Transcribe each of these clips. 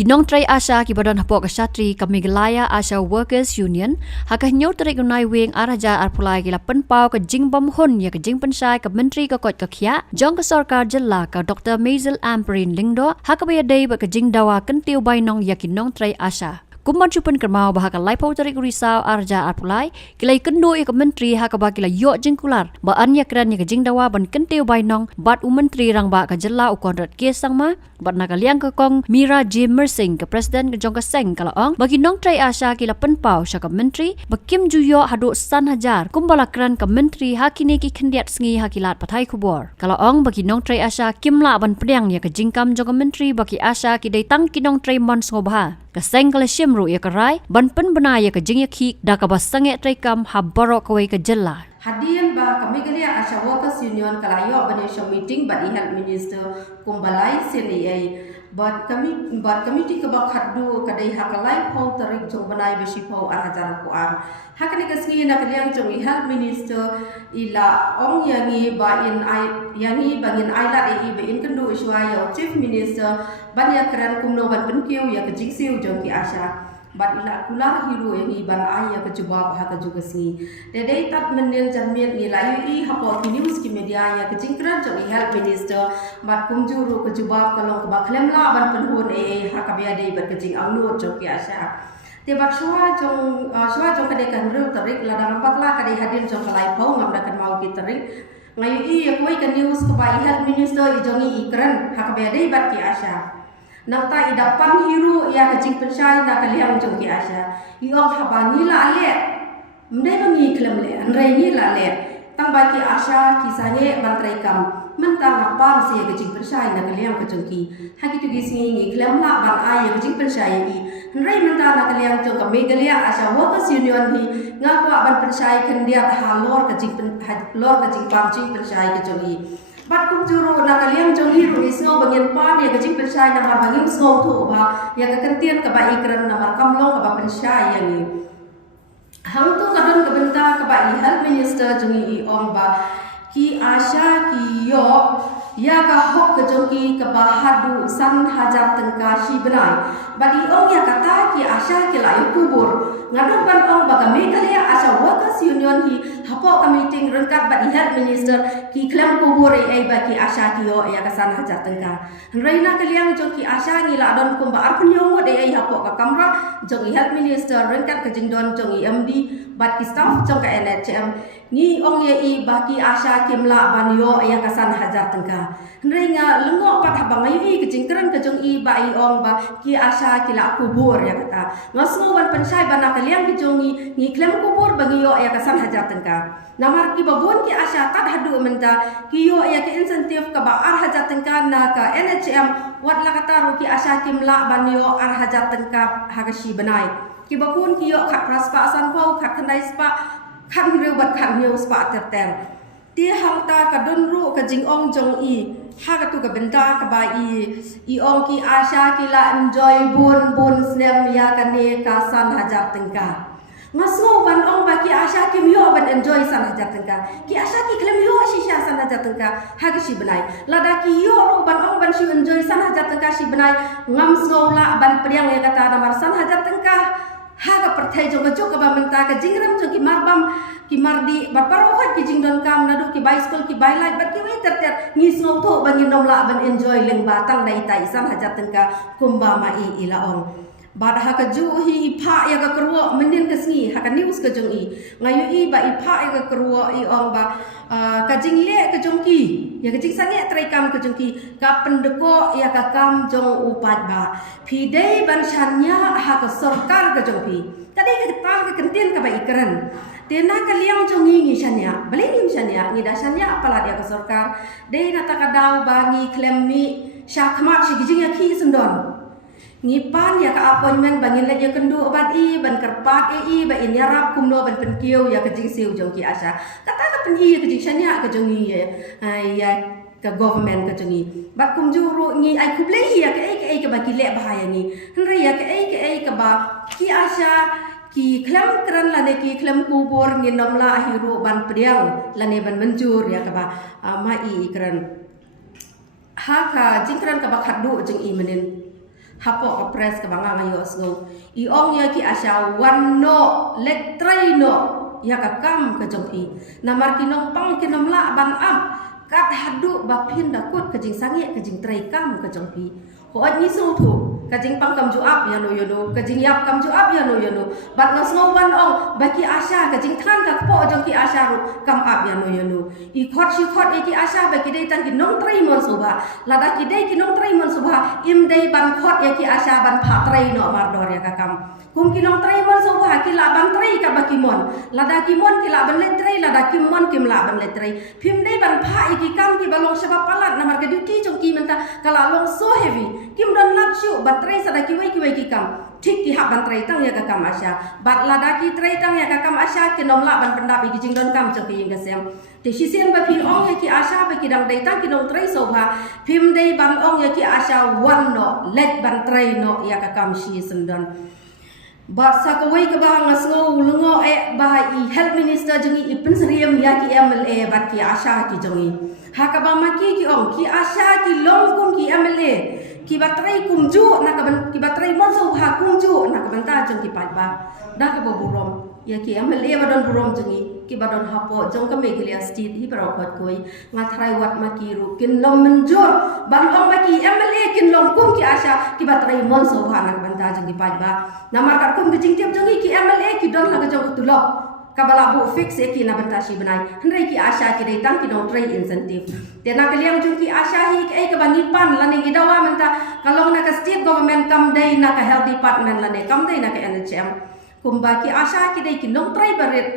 Kinong tray Asha ki badan hapok Kshatri kami gelaya Asha Workers Union hakah nyau terik unai wing araja arpulai gila penpau ke jing bom hun ya ke jing pensai ke menteri ke kot ke khia jong ke sarkar jela ke Dr. Maisel Amperin Lingdo hakah bayadai ke jing dawa kentiu bainong ya kinong tray Asha. Kumban chupan kermau bahaka laipau tarik risau arja arpulai kilai kendo ke menteri haka ba kilai yo jingkular ba anya kran ya jing dawa ban kentiu bainong bat menteri rang ba ka jela ukon rat ke sangma bat nakaliang ke kong Mira J Mersing ke presiden ke jong ka seng kala ong bagi nong trai Asha kila penpau sya ka menteri bakim juyo hadu san hajar kumbala kran ka menteri hakini ki khendiat sngi hakilat pathai kubor kala ong bagi nong trai Asha kimla ban pediang ya ke jingkam jong ka menteri bagi Asha ki dai tang kinong trai mon ngobha kaseng kala shimru ya karai ban pen benaya ke jing yakhi da ka basange trai kam habaro kawai ke jela hadian ba kami gelia Asha Workers Union kalayo banesho meeting ba health minister kumbalai sini but committee ke ba khaddu kadai hakalai phau tarik jong banai beshi phau arajar kuar hakani kasngi na kaliang jong health minister ila ong yangi ba in ai yangi bangin ailat ba in kendu iswaya chief minister banya kran kumno ban penkiu ya ke jingsiu jong ki Asha bat ila kular hero yang iban ai ya ke jawab ha ke juga si dedai tat menil jamir ni layu i hapo news ki media ya ke jingkran jong health minister bat kumjuru ke jawab kalong ke baklem la ban penhun ha ka bia dei bat ke jing angnu jong ki Asha te bat shwa jong ka de kan ru tarik la dang patla ka de hadin jong kalai pau ngam da kan mau ki tarik ngayu i ya koi ke news ke ba health minister i jongi ikran ha ka bia dei bat ki Asha Nangta idapan hiru ya kecing pensai na kaliang jong ki Asha iong habani la le mdai bangi klem le anrai ni la le tang baki Asha kisanye bantrai kam mentang apam se kecing pensai na kaliang kecong ki haki tu gisngi ngi klem la ban ai kecing pensai i anrai mentang na kaliang jong ka megalia Asha Workers Union hi ngakwa ban pensai kendiat halor kecing lor kecing pamcing pensai kecong i bat kum juru na kaliang jong hiru isngo bangin pan ya kecing pensai na mar bangin sngo thu ba ya ka kentian ka ba ikran na mar kamlo ka ba pensai ya ni hang tu kadon ka benta ka ba health minister jong i om ba ki Asha ki yo ya ka hok ka jong ki ka ba hadu san hajar tengka shi benai badi ong ya kata ki Asha ki la kubur ngadon ban ong ba ka megalia Asha Workers Union hi hapo ka meeting rengkat badi health minister ki klam kubur ai ba ki Asha ki yo ya ka san hajar tengka reina kaliang jong ki Asha ni la don kum ba arpun yo ai hapo ka kamra jong health minister rengkat ka jingdon jong MD bat ki staff jong ka NHM ni ong ye i ba ki Asha kimla ban yo ya ka san hajar tengka Nrenga lengok pat habang ayu i kejingkran ke jong i ba i ong ba ki Asha ki la kubur ya kata ngasngo ban pensai bana kaliang ki jong i ni klem kubur bagi yo ya ka san hajar tengka namar ki babon ki Asha tat hadu menta ki yo ya ke insentif ka ba ar hajar tengka na ka NHM wat la kata ru ki Asha kimla ban yo ar hajar tengka hagashi benai ki babon ki yo khat praspa san pau khat khandai spa khat riu bat khat niu spa ter ti hang ta ka don ru ka jing ong jong i ha ka tu ka benta ka ba i ong ki Asha ki la enjoy bun snem ya ka ne ka san hajar tengka ngaso ban ong ba ki Asha ki yo ban enjoy san hajar tengka ki Asha ki klem yo shisha san hajar tengka ha ka shi benai lada ki yo ro ban ong ban shi enjoy san hajar tengka shi benai ngam so la ban priang ya kata namar san hajar tengka ha ka perthai jong ka jok ka ba menta ka jingram jong ki marbam ki mardi bat parohat ki jingdon kam nadu ki bicycle ki bike bat ki witer ter ngis ngau tho bangin nom la ban enjoy leng batang dai tai san hajar tengka kumba mai ila ong bat ha ka ju hi pha ya ka kruo menin ka sngi ha ka news ka jong i ngayu i ba i pha ya ka kruo i ong ba ka jingle ka jong ki ya ka jing sange trai kam ka jong ki ka pendeko ya ka kam jong upat ba phi dei ban chanya ha ka sarkar ka jong pi tadi ka tam ka kentien ka ba ikran tena kaliang jongi ngi shanya beli ngi shanya ngi da shanya apala dia ke sarkar dei na takadau bangi klem mi syakmat shi gijing ki sundon ngi pan ya ka appointment bangin la dia kendu obat i ban kerpat i ba in yarap kumno ban penkiu ya ke jing siu jong ki Asha kata ka pen i ke jing shanya ke jongi ya ke government ke jongi bat kum juru ngi ai kublei ya ke ba ki le bahaya ni henry ya ke ba ki Asha ki klem kran lane ki klem kubur ngi nom la hiru ban priang lane ban menjur ya ka ba mai kran ha ka jingkran ka ba khaddu jing i menin hapok ka press ka banga ngayo snow iong ya ki asya wanno lektraino ya ka kam ka jongpi namar kinong pang kinomla ban am kat hadu bapin dakut kajing sangi kajing trai kam ka jongpi hoat ni sung thu kajing pang kam ju up ya no yono kajing yap kam ju up ya no yono bat no snow wan ong baki asya kajing than ka po jongki asya ru kam up ya no yono i khot shi khot e ki asya baki dei tang ki nong trai mon soba lada ki dei ki nong trai mon soba im dei ban khot e ki asya ban pha trai no mar dor ya ka kam kum ki nong trai mon soba ki la ban trai ka baki mon lada ki mon ki la ban le trai lada ki mon kim la ban le trai phim dei ban pha e ki kam ki balong sebab palat namar ka duty jongki menta kala long so heavy kim don lak shu batrai sada ki wai ki kam thik ki hab ban trai tang ya ka kam asya bat lada ki trai tang ya ka kam asya ki nom la ban pendap ki jing don kam jong ki ga sem te shi sen ba phi ong ya ki asya ba ki dang dai tang ki nong trai so ba phim dei ban ong ya ki asya wan no let ban trai no ya ka kam shi sendon bat sa ko wai ka ba ngas ngo lungo e ba I health minister jengi I penseriam ya ki MLA bat ki asya ki jongi ha ka ba maki ki ong ki asya ki long kum ki MLA ki batrai kumju na ka ban ki batrai mon so ha kumju na ka ban ta jong ki pat ba da ka bo burom ya ki MLA ba don burom jengi ki ba don hapo jong ka me ki state hi pra khot koi nga thrai wat ma ki ru kin nom menjur ban ong ma ki MLA kin long kum ki asya ki batrai mon so ha na ka ban ta jong ki pat ba namar ka kum ki jing tiap jengi ki MLA ki don la ka jong tu lo kabala bu fix e ki na bantasi benai hendrai ki asya ki dei tang ki dong trai incentive te na kaliang jung ki asya hi ki ka bangi pan la ne gidawa menta kalong na ka state government kam dei na ka health department la ne kam dei na ka NHM kumba ki asya ki dei ki nong trai barit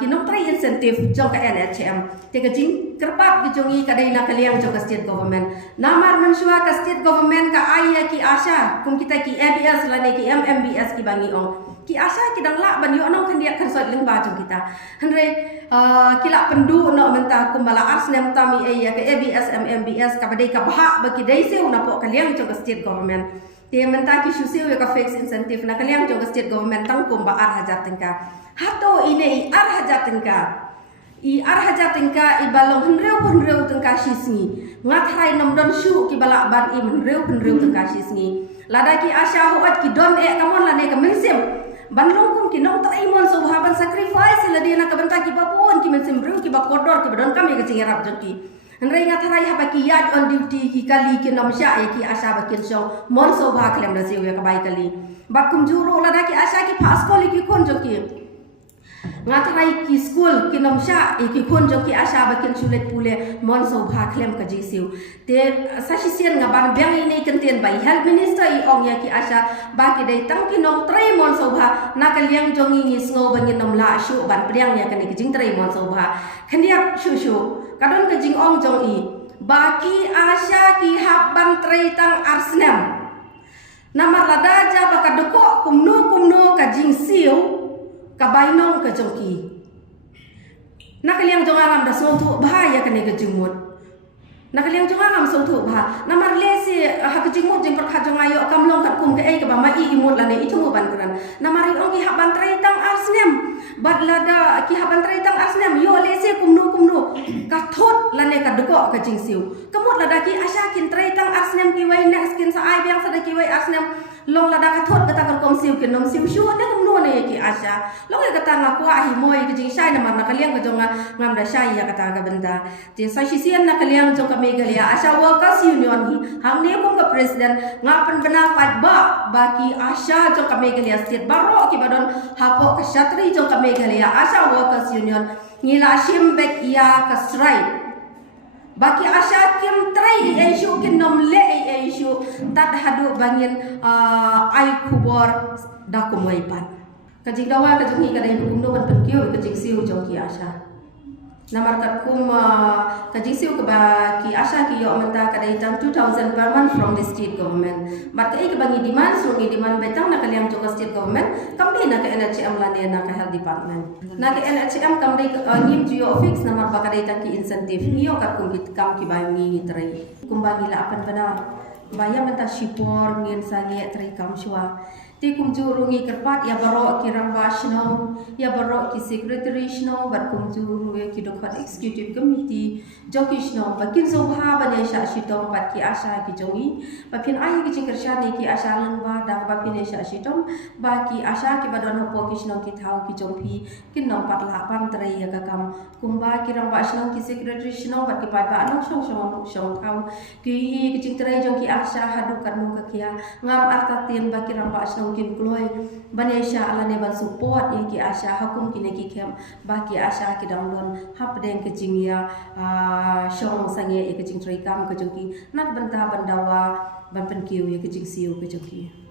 ki nong trai incentive jong ka NHM te ka jing kerpat ki jungi ka dei na kaliang jong ka state government namar mensua ka state government ka aya ki asya kum kita ki ABS la ne ki MMBS ki bangi ong ki asya ki dang la ban yo nong kan dia kan sot leng ba jong kita henre ki la pendu no menta kumbala arsnem tami e ya ke ABS MMBS ka badai ka bah ba ki dei se una po kaliang jong ka state government te menta ki shusiu ya ka fixed incentive na kaliang jong ka state government tang kumba ar hajar tengka hato ine ar hajar tengka I ar hajar tengka I balong henreu tengka shisngi ngat hai nom don shu ki balak ban I henreu tengka shisngi lada ki asya hoat ki don e kamon la ne ka mensim ban longkum ki nong tai mon so haban sacrifice la dia na ka banta ki babon ki mensim ru ki ba kodor ki badon kami ka cingerap joti henrei nga tharai ha ba ki yad on duty ki kali ki nom sya e ki asya ba kin so mon so ba klem da siu ya ka bai kali bat kum juro lada ki asya ki pas ko ki kon joti nga tharai ki school ki nom sya e ki kon jok ki asya ba kin sulet pule mon so ba klem ka jisiu te sa shi sien nga ban bang ini kenten bai health minister I ong ya ki asya ba ki dei tang ki nong trai mon so ba na ka liang jongi ni sngo ba ni nom la shu ban priang ya kan ki jing trai mon so ba khandiap shu kadon ka jing ong jong I ba ki asya ki hab ban trai tang arsnam namar lada ja ba ka doko kumno ka jing siu kabainong ka jongki nakaliang jongalam da sontu bahaya kane ka jingmut nakaliang jongalam sontu bah namar lesi ha ka jingmut jing perkha jongayo kamlong kat kum ke ai ka ba mai imut lane itu mu ban kran namari ongi haban trai tang arsnem bad lada ki haban trai tang arsnem yo lesi kumnu ka thot lane ka deko ka jingsiu kamut lada ki asya kin trai tang arsnem ki wai next kin sa ai biang sa da ki wai arsnem long lada ka thot kata kar kom siu kin nom siu shu ne kumnu ne ki asya long ya kata nga kwa hi moi ki jing shai namar nakaliang ka jonga ngam da shai ya kata ka benda te sa shi sian nakaliang jong ka megalia asya workers union hi hang ne kum ka president ngapan bena pat ba ki asya jong ka megalia state baro ki badon hapo ka shatri jong ka megalia asya workers union ngila shim bet ya ka strike baki asya kim trai issue kin nom le issue tat hadu bangin ai kubor da kumai pan kajing dawa ka jungi ka dai bumno ban penkio ka jing siu jong ki asya namar kat kum ka jing siu ka ba ki asya ki yo menta ka dai tang 2000 per month from the state government but ka bangi demand so ni demand betang na kaliang jong ka state government kam dai na ka NHM la ne na ka health department na ka NHM kam dai nim geo fix namar ba ka dai tang ki incentive ni yo kat kum ki kam ki ba mi trai kum bagi la apan bana bayam menta shipor ngin sange trai kam shwa ti kumju rungi kerpat ya baro ki ramba shno ya baro ki secretary shno bat kumju rungi ki dokhat executive committee joki shno bakin so bha bane sha shitong bat ki asha ki jongi bapin ai ki jingkersha ne ki asha lengba dang bapin sha shitong ba ki asha ki badon hopo ki shno ki thau ki jongpi kin nong pat la pan trai ya ka kam kumba ki ramba shno ki secretary shno bat ki pat ba nong shong thau ki jingtrai jong ki asha hadu kan ka kia ngam arta tin ba ki ramba shno kin kloy banesha ala ne ban support ye ki asha hakum ki ne ki kem ba ki asha ki download hap den ke jingya shong sange ye ke jing trai kam ke joki nak banta bandawa ban pen kiu ye ke jing siu ke joki